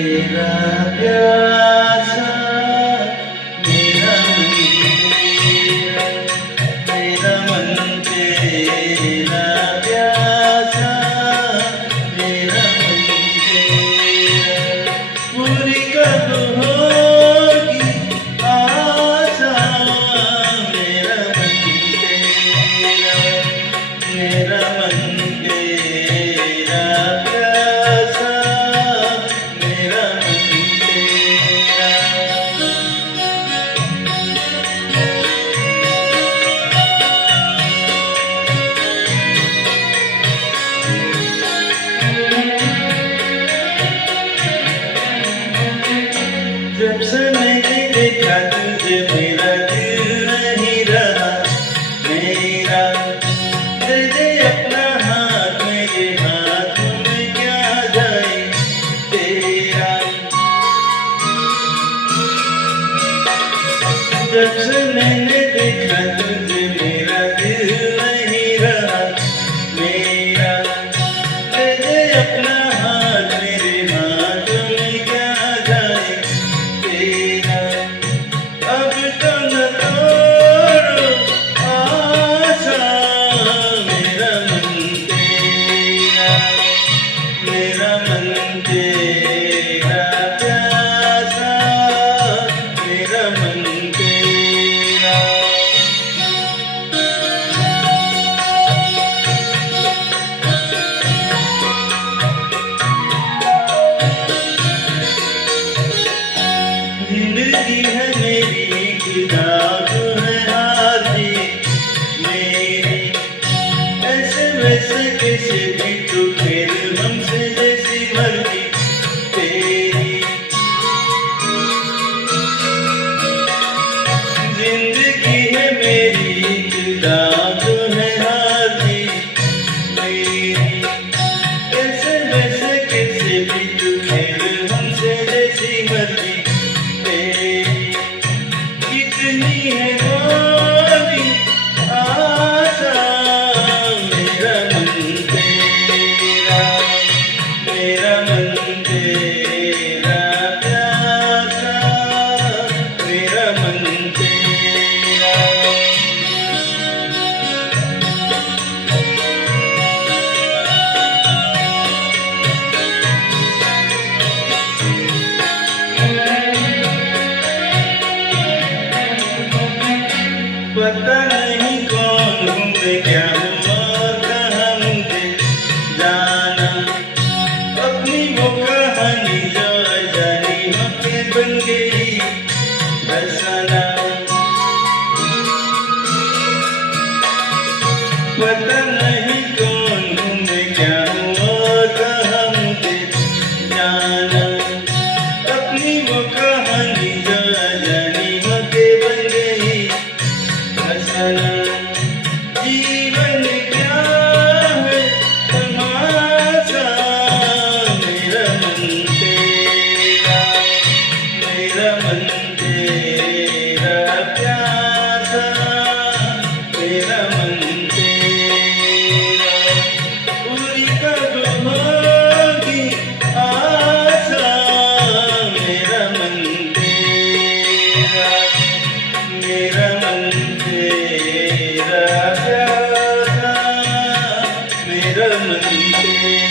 तेरा प्यासा मेरा मन तेरा प्यासा मेरा मन तेरा पूरी कब होगी आशा मेरा मन तेरा मेरा मन तेरा प्यासा मेरा मन तेरा। जब से मैंने देखा तुझे मेरा दिल नहीं रहा मेरा दे दे अपना हाथ मेरे हाथों में क्या जाए तेरा। जब से मैंने देखा तुझे मेरा दिल नहीं रहा मेरा दे दे अपना हाथ मेरे हाथों में क्या जाए तेरा। अब तो न तोड़ो आशा मेरा मन तेरा मेरा मन तेरा प्यासा मेरा मन तेरा। जिंदगी है मेरी खुदा तू है हाथी मेरी ऐसे वैसे कैसे भी तू खेल हमसे जैसी मर्जी तेरी। जिंदगी है मेरी खुदा तू है हाथी मेरी ऐसे वैसे कैसे भी तू खेल हमसे जैसी मर्जी तेरी। कितनी है बड़ी आशा मेरा मन तेरा मेरा मन तेरा प्यासा मेरा मन तेरा। पता नहीं कौन हूँ मैं क्या हूँ और कहाँ मुझे जाना अपनी वो कहानी जो अजानी होके बन गई फसाना। पता नहीं कौन हूँ मैं क्या हूँ और कहाँ मुझे जाना अपनी वो कहानी जो अजानी होके बन गई फसाना। जीवन क्या है तमाशा मेरा मन तेरा मेरा मन तेरा प्यासा मेरा मन तेरा। पूरी कब होगी आशा मेरा मन तेरा मेरा मन तेरा प्यासा मेरा मन तेरा।